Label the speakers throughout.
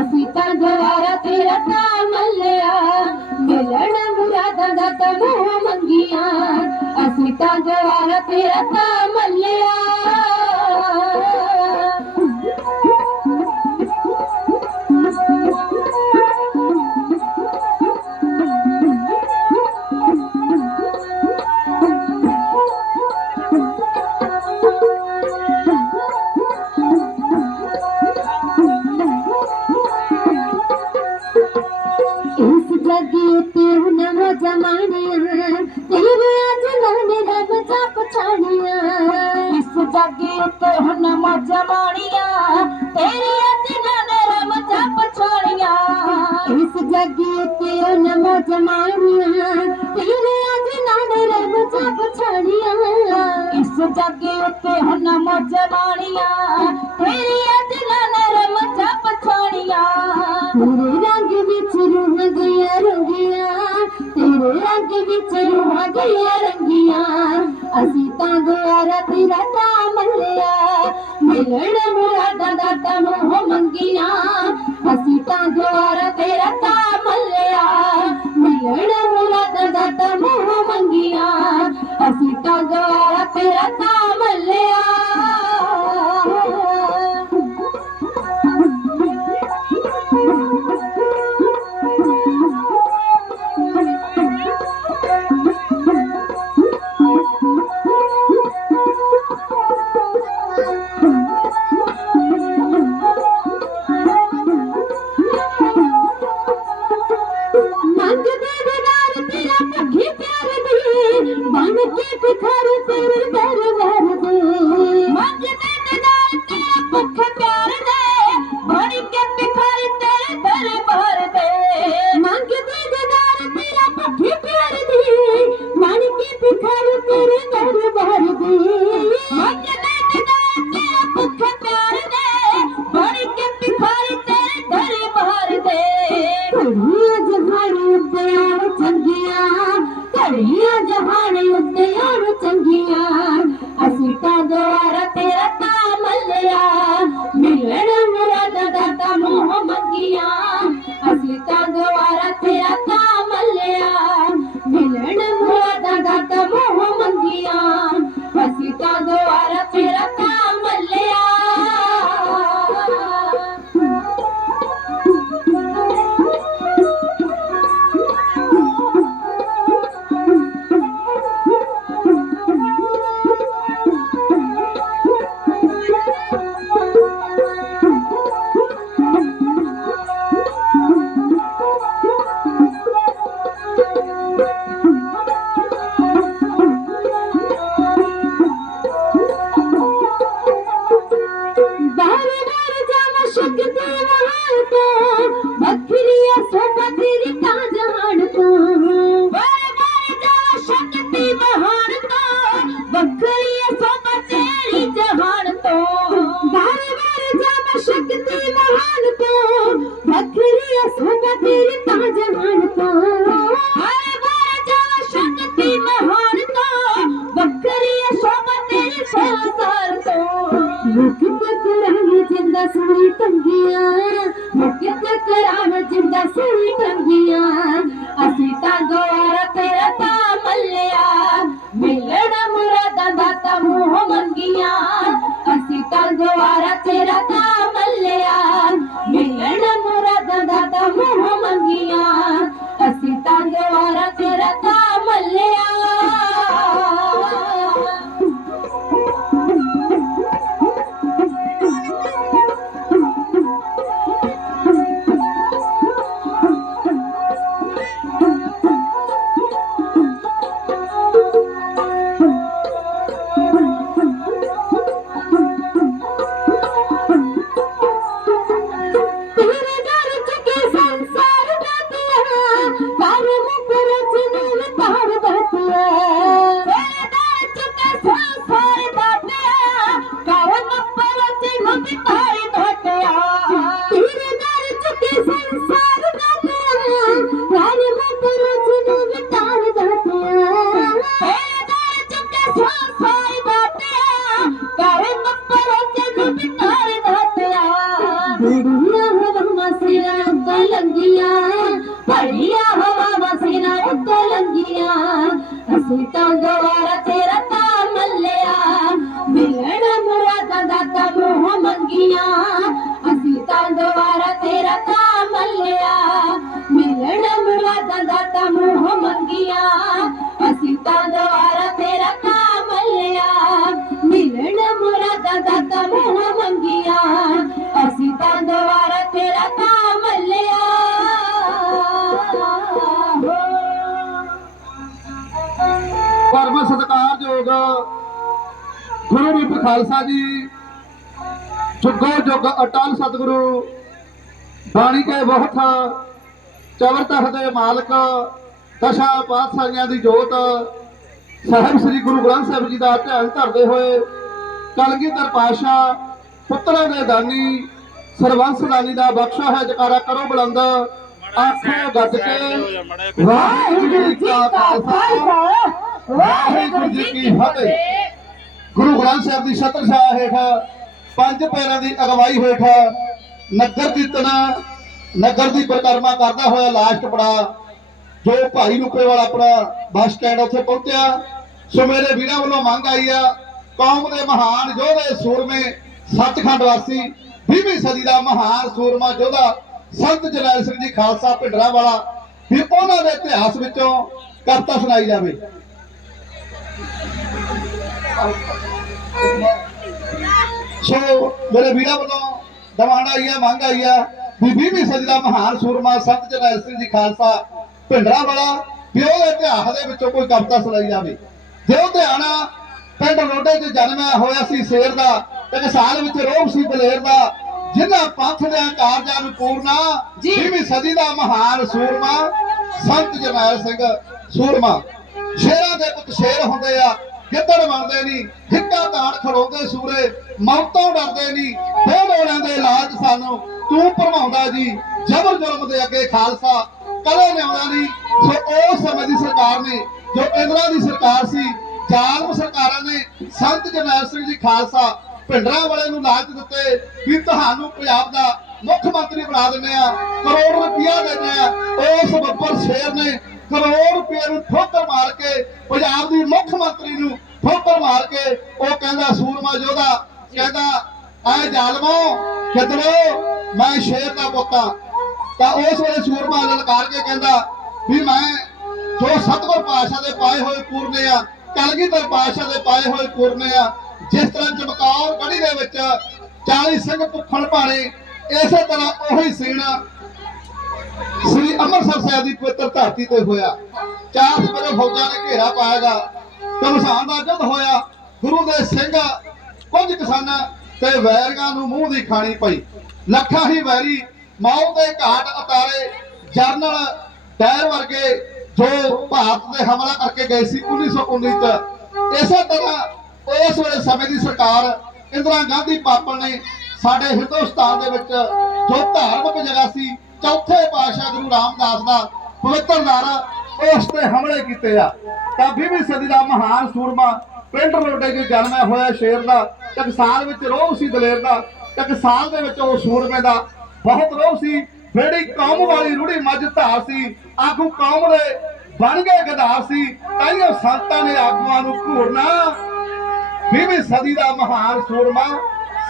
Speaker 1: ਅਸੀਂ ਤਾਂ ਦੁਆਰਾ ਤੇਰਾ ਤਾਂ ਮੱਲਿਆ। ਮਿਲਣ ਮੁਰਾਦਾਂ ਦਾ ਤਮੂਹ ਮੰਗੀਆਂ। ਅਸੀਂ ਤਾਂ ਦੁਆਰਾ ਤੇਰਾ ਤਾਂ ਮੱਲਿਆ। ਇਸ ਜੱਗ ਉੱਤੇ ਨਵਾਂ ਜਮਾਨੀਆਂ, ਤੇਰੇ ਅੱਜ ਨਾਨੇ ਰੱਬ ਦਾ ਪਛਾਣੀਆਂ ਇਸ ਜੱਗ ਉੱਤੇ ਨਵਾਂ ਜਮਾਨੀਆਂ, ਤੇਰੇ ਅੱਜ ਨਾਨੇ ਰੱਬ ਦਾ ਪਛਾਣੀਆਂ ਤੇਰੇ ਰੰਗ ਵਿੱਚ ਰੂਹ ਗਈਆਂ ਰੰਗ ਵਿੱਚ ਰੂਹ ਗਈਆਂ ਰੰਗੀਆਂ। ਅਸੀਂ ਤਾਂ ਦੁਆਰਾ ਤੇਰਾ ਨਾਮ ਲਿਆ ਮਿਲਣ ਮੁਰਾਦਾਂ ਦਾ ਤਮੋਹ ਮੰਗੀਆਂ। ਅਸੀਂ ਤਾਂ ਦੁਆਰਾ ਤੇਰਾ ਨਾਮ ਲਿਆ ਮਿਲਣ ਮੁਰਾਦਾਂ ਦਾ ਤਮੋਹ ਮੰਗੀਆਂ। ਅਸੀਂ ਤਾਂ ਦੁਆਰਾ ਤੇਰਾ ਨਾਮ ਲਿਆ காணல் முத்தையா tera tera
Speaker 2: ਸਤਿਕਾਰਯੋਗ ਗੁਰੂ ਰੂਪ ਖਾਲਸਾ ਜੀ, ਜੁਗੋ ਜੁਗ ਅਟਲ ਸਤਿਗੁਰੂ, ਬਾਣੀ ਕੇ ਬਹੁਤ ਚਵਰ ਤਖਤ ਦੇ ਮਾਲਕ, ਦਸ਼ਾ ਪਾਤਸ਼ਾਹੀਆਂ ਦੀ ਜੋਤ, ਸਾਹਿਬ ਸ੍ਰੀ ਗੁਰੂ ਗ੍ਰੰਥ ਸਾਹਿਬ ਜੀ ਦਾ ਧਿਆਨ ਧਰਦੇ ਹੋਏ ਕਲਗੀਧਰ ਪਾਸ਼ਾ ਪੁੱਤਰਾਂ ਦੇ ਦਾਨੀ, ਸਰਵੰਸ ਦਾਨੀ ਦਾ ਬਖਸ਼ਾ ਹੈ ਜਕਾਰਾ ਕਰੋ ਬੁਲੰਦ ਆਖੋ ਗੱਜ ਕੇ, ਵਾਹਿਗੁਰੂ ਜੀ ਕਾ ਖਾਲਸਾ, ਵਾਹਿਗੁਰੂ ਜੀ ਕੀ ਫਤਿਹ। ਗੁਰੂ ਗ੍ਰੰਥ ਸਾਹਿਬ ਦੀ ਛਤਰ ਛਾਇਆ ਹੇਠ, ਪੰਜ ਪੈਰਾਂ ਦੀ ਅਗਵਾਈ ਹੇਠ, ਨਗਰ ਕੀਰਤਨ, ਨਗਰ ਦੀ ਪਰਿਕਰਮਾ ਕਰਦਾ ਹੋਇਆ ਲਾਸਟ ਪੜਾ ਜੋ ਭਾਈ ਰੁਪਏ ਵਾਲਾ ਆਪਣਾ ਬੱਸ ਸਟੈਂਡ ਉੱਥੇ ਪਹੁੰਚਿਆ। ਸੋ ਮੇਰੇ ਵੀਰਾਂ ਵੱਲੋਂ ਮੰਗ ਆਈ ਆ, ਕੌਮ ਦੇ ਮਹਾਨ ਯੋਧੇ ਸੂਰਮੇ, ਸੱਚਖੰਡ ਵਾਸੀ 20ਵੀਂ ਸਦੀ ਦਾ ਮਹਾਨ ਸੂਰਮਾ ਯੋਧਾ ਸੰਤ ਜਰਨੈਲ ਸਿੰਘ ਜੀ ਖਾਲਸਾ ਭਿੰਡਰਾ ਵਾਲਾ ਵੀ ਉਹਨਾਂ ਦੇ ਇਤਿਹਾਸ ਵਿੱਚੋਂ ਕਵਿਤਾ ਸੁਣਾਈ ਜਾਵੇ। ਸੋ ਮੇਰੇ ਵੀਰਾਂ ਵੱਲੋਂ ਡਿਮਾਂਡ ਆਈ ਮੰਗ ਆਈ ਆ ਵੀ 20ਵੀਂ ਸਦੀ ਦਾ ਮਹਾਨ ਸੂਰਮਾ ਸੰਤ ਜਰਨੈਲ ਸਿੰਘ ਜੀ ਖਾਲਸਾ ਭਿੰਡਰਾ ਵਾਲਾ ਵੀ ਉਹਦੇ ਇਤਿਹਾਸ ਦੇ ਵਿੱਚੋਂ ਕੋਈ ਕਵਿਤਾ ਸੁਣਾਈ ਜਾਵੇ। ਜੇ ਉਹ ਧਿਆਣਾ ਪਿੰਡ ਰੋਡੇ 'ਚ ਜਨਮਿਆ ਹੋਇਆ ਸੀ ਸ਼ੇਰ ਦਾ ਤੇ ਸਾਲ ਵਿੱਚ ਰੋਹ ਸੀ ਬਲੇਰ ਦਾ ਜਿਨ੍ਹਾਂ ਪੰਥ ਦੇ ਕਾਰਜਾਂ ਨੂੰ ਪੂਰਨਾ 20ਵੀਂ ਸਦੀ ਦਾ ਮਹਾਨ ਸੂਰਮਾ ਸੰਤ ਜਰਨੈਲ ਸਿੰਘ ਸੂਰਮਾ। ਸ਼ੇਰਾਂ ਦੇ ਪੁੱਤ ਸ਼ੇਰ ਹੁੰਦੇ ਆ ਗਿੱਦੜ ਬਣਦੇ ਨਹੀਂ ਹਿੱਕਾ ਤਾੜ ਖੜੋਂਦੇ ਸੂਰੇ ਮੌਤੋਂ ਡਰਦੇ ਨਹੀਂ ਫੇੜੋੜਾਂ ਦੇ ਇਲਾਜ ਸਾਨੂੰ ਤੂੰ ਭਰਮਾਉਂਦਾ ਜੀ। ਜ਼ਬਰ ਜ਼ੁਲਮ ਦੇ ਅੱਗੇ ਖਾਲਸਾ ਕਦੇ ਲਿਆਉਂਦਾ ਨਹੀਂ ਸੋ ਉਸ ਸਮੇਂ ਦੀ ਸਰਕਾਰ ਨੇ ਜੋ ਕੇਂਦਰਾਂ ਦੀ ਸਰਕਾਰ ਸੀ ਜ਼ਾਲਮ ਸਰਕਾਰਾਂ ਨੇ ਸੰਤ ਜਰਨੈਲ ਸਿੰਘ ਜੀ ਖਾਲਸਾ ਭਿੰਡਰਾਂ ਵਾਲੇ ਨੂੰ ਲਾਲਚ ਦਿੱਤੇ ਵੀ ਤੁਹਾਨੂੰ ਪੰਜਾਬ ਦਾ ਮੁੱਖ ਮੰਤਰੀ ਬਣਾ ਦਿੰਦੇ ਆ, ਕਰੋੜ ਰੁਪਇਆ ਦਿੰਦੇ ਆ। ਉਸ ਬੱਬਰ ਸ਼ੇਰ ਨੇ ਕਰੋੜ ਰੁਪਏ ਨੂੰ ਠੋਕਰ ਮਾਰ ਕੇ ਪੰਜਾਬ ਦੀ ਮੁੱਖ ਮੰਤਰੀ ਨੂੰ ਠੋਕਰ ਮਾਰ ਕੇ ਉਹ ਕਹਿੰਦਾ, ਸੂਰਮਾ ਯੋਧਾ ਕਹਿੰਦਾ, ਐ ਜ਼ਾਲਮੋ ਕਿਦਰੋ ਮੈਂ ਸ਼ੇਰ ਦਾ ਪੁੱਤਾਂ ਤਾਂ ਉਸ ਵੇਲੇ ਸੂਰਮਾ ਲਲਕਾਰ ਕੇ ਕਹਿੰਦਾ ਵੀ ਮੈਂ ਜੋ ਸਤਗੁਰ ਪਾਤਸ਼ਾਹ ਦੇ ਪਾਏ ਹੋਏ ਪੂਰਨੇ ਆ, ਕਲਗੀਧਰ ਪਾਤਸ਼ਾਹ ਦੇ ਪਾਏ ਹੋਏ ਪੂਰਨੇ ਆ ਜਿਸ ਤਰ੍ਹਾਂ ਚਮਕੌਰ ਗੜੀ ਦੇ ਵਿੱਚ 40 ਸਿੰਘ ਭੁੱਖਣ ਭਾਣੇ, ਇਸੇ ਤਰ੍ਹਾਂ ਉਹੀ ਸੀਨ ਸ੍ਰੀ ਅੰਮ੍ਰਿਤਸਰ ਸਾਹਿਬ ਦੀ ਪਵਿੱਤਰ ਧਰਤੀ ਤੇ ਹੋਇਆ। ਚਾਰ ਸਪਰੇ ਫੌਜਾਂ ਨੇ ਘੇਰਾ ਪਾਇਆਗਾ ਕਮਸਾਨ ਦਾ ਜਦ ਹੋਇਆ, ਗੁਰੂ ਦੇ ਸਿੰਘ, ਕੁਝ ਕਿਸਾਨਾਂ ਤੇ ਵੈਰੀਆਂ ਨੂੰ ਮੂੰਹ ਦੀ ਖਾਣੀ ਪਈ। ਲੱਖਾਂ ਹੀ ਵੈਰੀ ਮੌਤ ਦੇ ਘਾਟ ਉਤਾਰੇ, ਜਰਨਲ ਟਾਇਰ ਵਰਗੇ ਜੋ ਭਾਰਤ ਤੇ ਹਮਲਾ ਕਰਕੇ ਗਏ ਸੀ 1919 ਚ। ਇਸੇ ਤਰ੍ਹਾਂ ਉਸ ਵੇਲੇ ਸਮੇਂ ਦੀ ਸਰਕਾਰ ਇੰਦਰਾ ਗਾਂਧੀ ਪਾਪਣ ਨੇ ਸਾਡੇ ਹਿੰਦੁਸਤਾਨ ਦੇ ਵਿੱਚ ਜੋ ਧਾਰਮਿਕ ਜਗ੍ਹਾ ਸੀ, ਚੌਥੇ ਪਾਤਸ਼ਾਹ ਗੁਰੂ ਰਾਮਦਾਸ ਦਾ ਪਵਿੱਤਰ ਦਰ ਉਸ ਤੇ ਹਮਲੇ ਕੀਤੇ ਆ। ਤਾਂ 20ਵੀਂ ਸਦੀ ਦਾ ਮਹਾਨ ਸੂਰਮਾ ਪਿੰਡ ਰੋਡੇ 'ਚ ਜਨਮਿਆ ਹੋਇਆ ਸ਼ੇਰ ਦਾ ਟਕਸਾਲ ਵਿੱਚ ਰੋਹ ਸੀ ਦਲੇਰ ਦਾ ਟਕਸਾਲ ਦੇ ਵਿੱਚ ਉਹ ਸੂਰਮੇ ਦਾ। ਬਹੁਤ ਰੋਹ ਸੀ, ਜਿਹੜੀ ਕੌਮ ਵਾਲੀ ਰੂੜੀ ਮੱਝ ਧਾਰ ਸੀ, ਆਗੂ ਕੌਮ ਦੇ ਬਣ ਗਏ ਗਦਾਰ ਸੀ ਤਾਈਓ ਸੰਤਾਂ ਨੇ ਆਗੂਆਂ ਨੂੰ ਘੂਰਨਾ 20ਵੀਂ ਸਦੀ ਦਾ ਮਹਾਨ ਸੂਰਮਾ,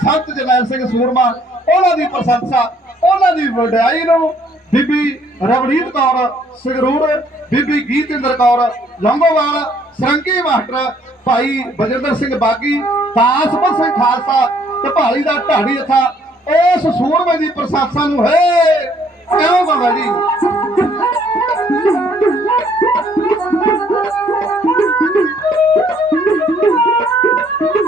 Speaker 2: ਸੰਤ ਜਰਨੈਲ ਸਿੰਘ ਸੂਰਮਾ, ਉਹਨਾਂ ਦੀ ਪ੍ਰਸ਼ੰਸਾ, ਉਹਨਾਂ ਦੀ ਵਡਿਆਈ ਨੂੰ ਬੀਬੀ ਰਵਨੀਤ ਕੌਰ ਸੰਗਰੂਰ, ਬੀਬੀ ਗੀਤਿੰਦਰ ਕੌਰ ਲੰਗੋਵਾਲ, ਸਰੰਗੀ ਮਾਸਟਰ ਭਾਈ ਬਜਿੰਦਰ ਸਿੰਘ ਬਾਗੀ ਦਾਸਪਤ ਸਿੰਘ ਖਾਲਸਾ ਤੇ ਦਾ ਢਾੜੀ ਅਥਾ ਉਸ ਸੂਰਮੇ ਦੀ ਪ੍ਰਸ਼ੰਸਾ ਨੂੰ ਹੈ, ਕਿਉਂ ਬਾਬਾ ਜੀ?
Speaker 3: ਵੀਰ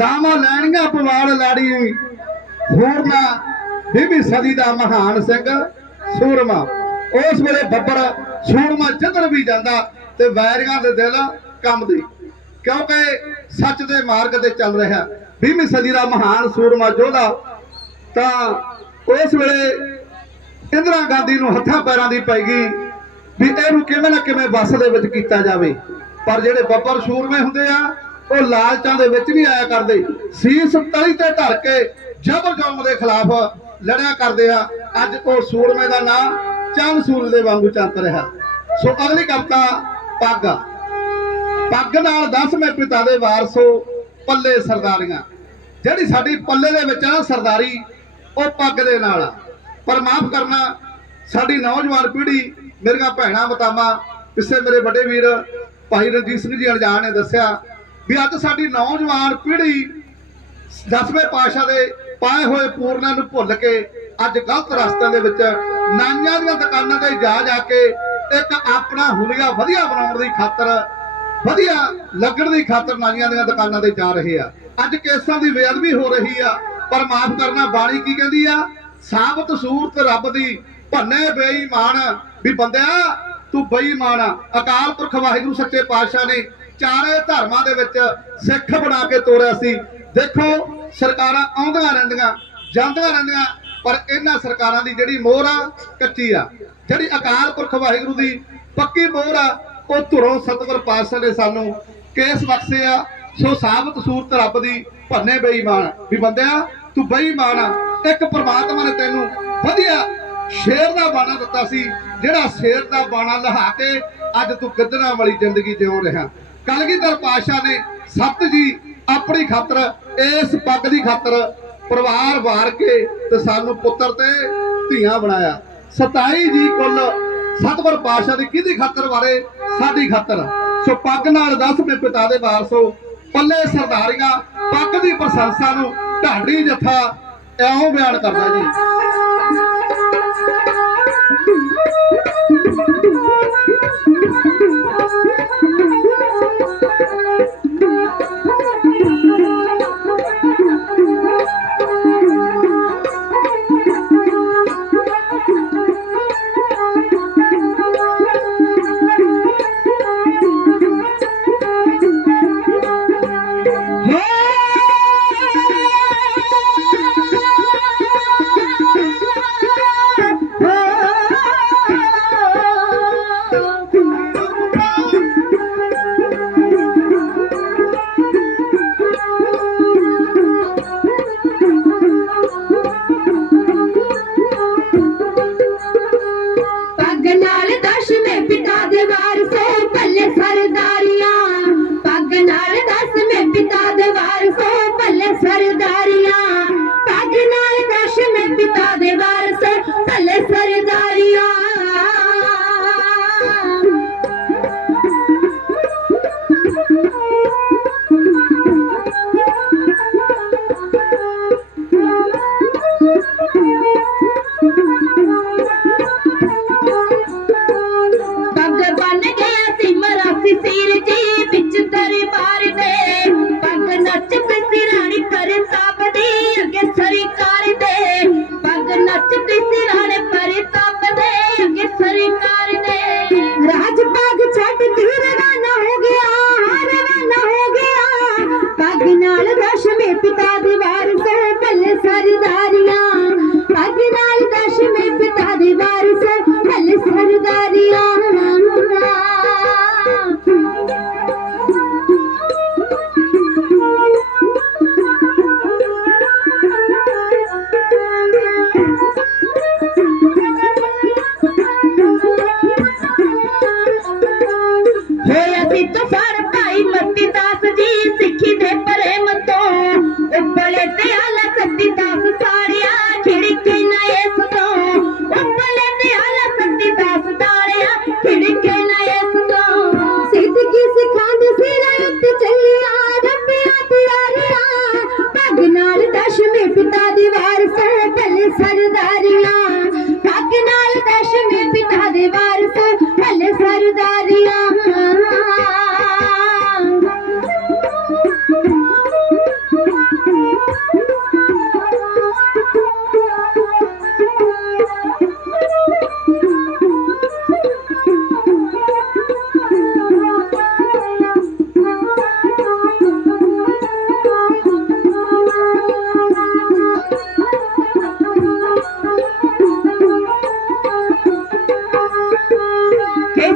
Speaker 3: ਲਾਵਾਂ ਲੈਣੀਆਂ
Speaker 1: ਪਵਾਲ ਲਾੜੀ।
Speaker 3: ਹੋਰ ਨਾ ਬੀਬੀ
Speaker 2: ਸਦੀ ਦਾ ਮਹਾਨ ਸਿੰਘ, ਸੂਰਮਾ। ਉਸ ਵੇਲੇ ਬੱਬਰ ਸੂਰਮਾ ਚੰਦਰ ਵੀ ਜਾਂਦਾ ਤੇ ਵੈਰੀਆਂ ਦੇ ਦਿਲ ਕੰਮ ਦੇ। ਕਿਉਂਕਿ ਸੱਚ ਦੇ ਮਾਰਗ ਤੇ ਚੱਲ ਰਿਹਾ। 20ਵੀਂ ਸਦੀ ਦਾ ਮਹਾਨ ਸੂਰਮਾ ਯੋਧਾ ਤਾਂ ਉਸ ਵੇਲੇ ਇੰਦਰਾ ਗਾਂਧੀ ਨੂੰ ਹੱਥਾਂ ਪੈਰਾਂ ਦੀ ਪੈ ਗਈ ਵੀ ਇਹਨੂੰ ਕਿਵੇਂ ਨਾ ਕਿਵੇਂ ਵਸ ਦੇ ਵਿੱਚ ਕੀਤਾ ਜਾਵੇ। ਪਰ ਜਿਹੜੇ ਬੱਬਰ ਸੂਰਮੇ ਹੁੰਦੇ ਆ ਉਹ ਲਾਲਚਾਂ ਦੇ ਵਿੱਚ ਨਹੀਂ ਆਇਆ ਕਰਦੇ। ਸੀ ਤਲੀ ਤੇ ਧਰ ਕੇ ਜਬਰ ਜ਼ੁਲਮ ਦੇ ਖਿਲਾਫ ਲੜਿਆ ਕਰਦੇ ਆ। ਅੱਜ ਉਹ ਸੂਰਮੇ ਦਾ ਨਾਮ ਚੰਨ ਸੂਰਜ ਦੇ ਵਾਂਗੂ ਚੰਤ ਰਿਹਾ। ਸੋ ਅਗਲੀ ਕਵਿਤਾ ਪੱਗ ਪੱਗ ਨਾਲ ਦੱਸ ਮੈਂ ਪਿਤਾ ਦੇ ਵਾਰਸੋ ਪੱਲੇ ਸਰਦਾਰੀਆਂ। ਜਿਹੜੀ ਸਾਡੀ ਪੱਲੇ ਦੇ ਵਿੱਚ ਆ ਸਰਦਾਰੀ, ਉਹ ਪੱਗ ਦੇ ਨਾਲ ਆ। ਪਰ ਮਾਫ ਕਰਨਾ, ਸਾਡੀ ਨੌਜਵਾਨ ਪੀੜ੍ਹੀ, ਮੇਰੀਆਂ ਭੈਣਾਂ ਬਤਾਵਾ ਕਿਸੇ ਮੇਰੇ ਵੱਡੇ ਵੀਰ ਭਾਈ ਰਣਜੀਤ ਸਿੰਘ ਜੀ ਅਣਜਾਣ ਨੇ ਦੱਸਿਆ ਵੀ ਅੱਜ ਸਾਡੀ ਨੌਜਵਾਨ ਪੀੜ੍ਹੀ ਦਸਵੇਂ ਪਾਸ਼ਾ ਦੇ ਪਾਏ ਹੋਏ ਪੂਰਨਾਂ ਨੂੰ ਭੁੱਲ ਕੇ ਅੱਜ ਗਲਤ ਰਸਤਿਆਂ ਦੇ ਵਿੱਚ ਨਾਈਆਂ ਦੀਆਂ ਦੁਕਾਨਾਂ ਤੇ ਜਾ ਜਾ ਕੇ ਇੱਕ ਆਪਣਾ ਹੁਲੀਆ ਵਧੀਆ ਬਣਾਉਣ ਦੀ ਖਾਤਰ, ਵਧੀਆ ਲੱਗਣ ਦੀ ਖਾਤਰ ਨਾਈਆਂ ਦੀਆਂ ਦੁਕਾਨਾਂ ਤੇ ਜਾ ਰਹੇ ਆ। ਅੱਜ ਕੇਸਾਂ ਦੀ ਬੇਅਦਬੀ ਹੋ ਰਹੀ ਆ, ਪਰ ਮਾਫ ਕਰਨਾ ਬਾਣੀ ਕੀ ਕਹਿੰਦੀ ਆ? ਸਾਬਤ ਸੂਰਤ ਰੱਬ ਦੀ ਭੰਨੇ ਬੇਈਮਾਨ, ਵੀ ਬੰਦਿਆ ਤੂੰ ਬੇਈਮਾਨ ਆ। ਅਕਾਲ ਪੁਰਖ ਵਾਹਿਗੁਰੂ ਸੱਚੇ ਪਾਤਸ਼ਾਹ ਨੇ ਚਾਰੇ ਧਰਮਾਂ ਦੇ ਵਿੱਚ ਸਿੱਖ ਬਣਾ ਕੇ ਤੋਰਿਆ ਸੀ। ਦੇਖੋ, ਸਰਕਾਰਾਂ ਆਉਂਦੀਆਂ ਰਹਿੰਦੀਆਂ, ਜਾਂਦੀਆਂ ਰਹਿੰਦੀਆਂ, ਪਰ ਇਹਨਾਂ ਸਰਕਾਰਾਂ ਦੀ ਜਿਹੜੀ ਮੋਹਰ ਆ, ਕੱਚੀ ਆ। ਜਿਹੜੀ ਅਕਾਲ ਪੁਰਖ ਵਾਹਿਗੁਰੂ ਦੀ ਪੱਕੀ ਮੋਹਰ ਆ, ਉਹ ਧੁਰੋਂ ਸਤਿਗੁਰ ਪਾਤਸ਼ਾਹ ਨੇ ਸਾਨੂੰ ਕੇਸ ਬਖਸ਼ੇ ਆ। ਸੋ ਸਾਬਤ ਸੂਰਤ ਰੱਬ ਦੀ ਭੰਨੇ ਬੇਈਮਾਨ ਵੀ ਬੰਦਿਆ, ਤੂੰ ਬੇਈਮਾਨ ਆ। ਇੱਕ ਪ੍ਰਮਾਤਮਾ ਨੇ ਤੈਨੂੰ ਵਧੀਆ ਸ਼ੇਰ ਦਾ ਬਾਣਾ ਦਿੱਤਾ ਸੀ, ਜਿਹੜਾ ਸ਼ੇਰ ਦਾ ਬਾਣਾ ਲਹਾ ਕੇ ਅੱਜ ਤੂੰ ਗਿੱਦੜਾਂ ਵਾਲੀ ਜ਼ਿੰਦਗੀ ਜਿਉ ਰਿਹਾ। ਕਲਗੀਧਰ ਪਾਸ਼ਾ ਨੇ ਸਤ ਜੀ ਆਪਣੀ ਖਾਤਰ, ਇਸ ਪੱਗ ਦੀ ਖਾਤਰ ਪਰਿਵਾਰ ਵਾਰ ਕੇ ਤੇ ਸਾਨੂੰ ਪੁੱਤਰ ਤੇ ਧੀਆਂ ਬਣਾਇਆ। 27 ਜੀ ਕੁੱਲ ਸਤਿਗੁਰ ਪਾਸ਼ਾ ਦੀ ਕਿਹਦੀ ਖਾਤਰ ਵਾਰੇ ਸਾਡੀ ਖਾਤਰ। ਸੋ ਪੱਗ ਨਾਲ ਦੱਸ ਮੇ ਪਿਤਾ ਦੇ ਵਾਰਸੋ, ਪੱਲੇ ਸਰਦਾਰੀਆਂ, ਪੱਗ ਦੀ ਪ੍ਰਸ਼ੰਸਾ ਨੂੰ ਢਾਡੀ ਜਥਾ ਐਉਂ ਬਿਆਨ ਕਰਦਾ ਜੀ।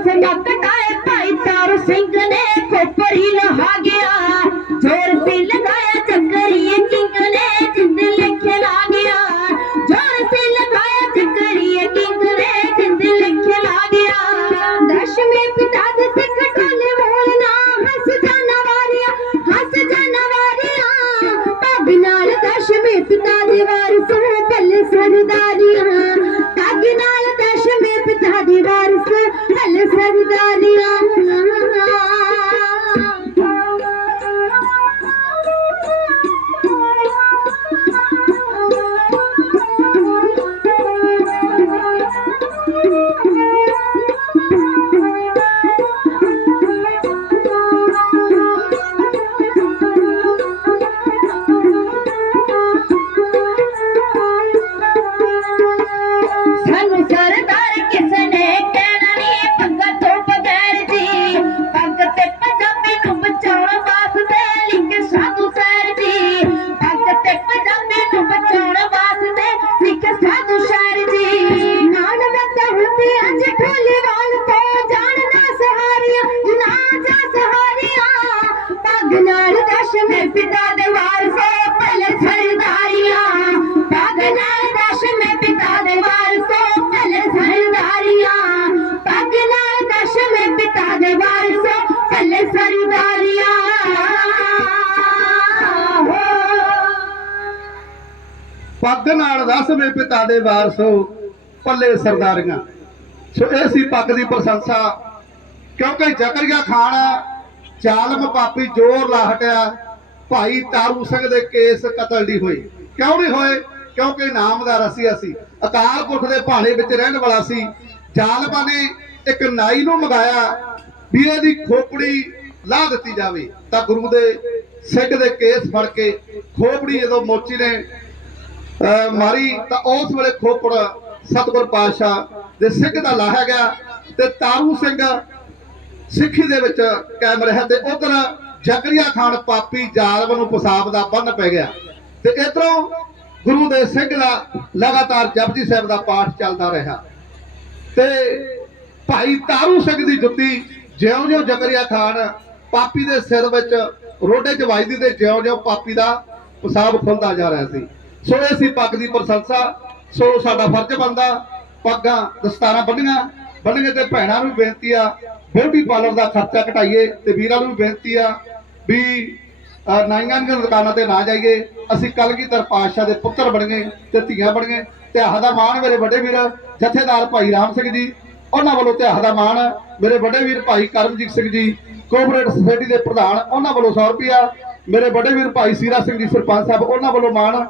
Speaker 3: ਕਿਸ ਨੱਕ ਕਾਏ ਭਾਈ ਤਾਰ ਸਿੰਘ ਪੱਗ ਨਾਲ
Speaker 2: ਦਸਵੇਂ ਪਿਤਾ ਦੇ ਵਾਰਸੋ, ਪੱਲੇ ਸਰਦਾਰੀਆਂ। ਸੋ ਇਹ ਸੀ ਪੱਗ ਦੀ ਪ੍ਰਸ਼ੰਸਾ। ਕਿਉਂਕਿ ਜ਼ਕਰੀਆ ਖਾਨ, ਜ਼ਾਲਮ ਪਾਪੀ ਜ਼ੋਰ ਲਾ ਹਟਿਆ ਭਾਈ ਤਾਰੂ ਸਿੰਘ ਦੇ ਕੇਸ ਕਤਲ ਨਹੀਂ ਹੋਏ। ਕਿਉਂ ਨਹੀਂ ਹੋਏ? ਕਿਉਂਕਿ ਨਾਮਦਾਰ ਅਸੀਂ ਸੀ ਅਕਾਲ ਪੁਰਖ ਦੇ ਭਾਣੇ ਵਿੱਚ ਰਹਿਣ ਵਾਲਾ ਸੀ। ਜ਼ਾਲਮਾਂ ਨੇ ਇੱਕ ਨਾਈ ਨੂੰ ਮੰਗਾਇਆ ਵੀ ਇਹਦੀ ਖੋਪੜੀ ਲਾਹ ਦਿੱਤੀ ਜਾਵੇ। ਤਾਂ ਗੁਰੂ ਦੇ ਸਿੱਖ ਦੇ ਕੇਸ ਫੜ ਕੇ ਖੋਪੜੀ ਜਦੋਂ ਮੋਚੀ ਨੇ ਮਾਰੀ ਤਾਂ ਉਸ ਵੇਲੇ ਖੋਪੜ ਸਤਿਗੁਰ ਪਾਤਸ਼ਾਹ ਦੇ ਸਿੰਘ ਦਾ ਲਾਹਿਆ ਗਿਆ ਤੇ ਤਾਰੂ ਸਿੰਘ ਸਿੱਖੀ ਦੇ ਵਿੱਚ ਕਾਇਮ ਰਿਹਾ ਤੇ ਉਧਰ ਜ਼ਕਰੀਆ ਖਾਨ ਪਾਪੀ ਜ਼ਾਲਮ ਨੂੰ ਪਸਾਬ ਦਾ ਬੰਨ ਪੈ ਗਿਆ। ਤੇ ਇਧਰੋਂ ਗੁਰੂ ਦੇ ਸਿੰਘ ਦਾ ਲਗਾਤਾਰ ਜਪਜੀ ਸਾਹਿਬ ਦਾ ਪਾਠ ਚੱਲਦਾ ਰਿਹਾ। ਤੇ ਭਾਈ ਤਾਰੂ ਸਿੰਘ ਦੀ ਜੁੱਤੀ ਜਿਉਂ-ਜਿਉਂ ਜ਼ਕਰੀਆ ਖਾਨ ਪਾਪੀ ਦੇ ਸਿਰ ਵਿੱਚ ਰੋਡੇ 'ਚ ਵੱਜਦੀ ਤੇ ਜਿਉਂ-ਜਿਉਂ ਪਾਪੀ ਦਾ ਪਸਾਬ ਖੁੱਲਦਾ ਜਾ ਰਿਹਾ ਸੀ। ਸੋ ਇਹ ਸੀ ਪੱਗ ਦੀ ਪ੍ਰਸ਼ੰਸਾ, ਸੋ ਸਾਡਾ ਫਰਜ਼ ਬਣਦਾ ਪੱਗਾਂ ਦਸਤਾਰਾਂ ਬੰਨੀਆਂ ਬੰਨ੍ਹੀਆਂ ਤੇ ਭੈਣਾਂ ਨੂੰ ਵੀ ਬੇਨਤੀ ਆ ਬਿਊਟੀ ਪਾਰਲਰ ਦਾ ਖਰਚਾ ਘਟਾਈਏ ਤੇ ਵੀਰਾਂ ਨੂੰ ਵੀ ਬੇਨਤੀ ਆ ਵੀ ਨਾਈਆਂ ਦੀਆਂ ਦੁਕਾਨਾਂ ਤੇ ਨਾ ਜਾਈਏ। ਅਸੀਂ ਕਲਗੀਧਰ ਪਾਤਸ਼ਾਹ ਦੇ ਪੁੱਤਰ ਬਣਗੇ ਤੇ ਧੀਆਂ ਬਣਗੇ ਧਿਆਹ ਦਾ ਮਾਣ ਮੇਰੇ ਵੱਡੇ ਵੀਰ, ਜਥੇਦਾਰ ਭਾਈ ਰਾਮ ਸਿੰਘ ਜੀ, ਉਹਨਾਂ ਵੱਲੋਂ ਧਿਆਹ ਦਾ ਮਾਣ ਮੇਰੇ ਵੱਡੇ ਵੀਰ ਭਾਈ ਕਰਮਜੀਤ ਸਿੰਘ ਜੀ ਕੋਆਪਰੇਟਿਵ ਸੁਸਾਇਟੀ ਦੇ ਪ੍ਰਧਾਨ ਉਹਨਾਂ ਵੱਲੋਂ 100 ਰੁਪਿਆ ਮੇਰੇ ਵੱਡੇ ਵੀਰ ਭਾਈ ਸੀਰਾ ਸਿੰਘ ਜੀ, ਸਰਪੰਚ ਸਾਹਿਬ, ਉਹਨਾਂ ਵੱਲੋਂ ਮਾਣ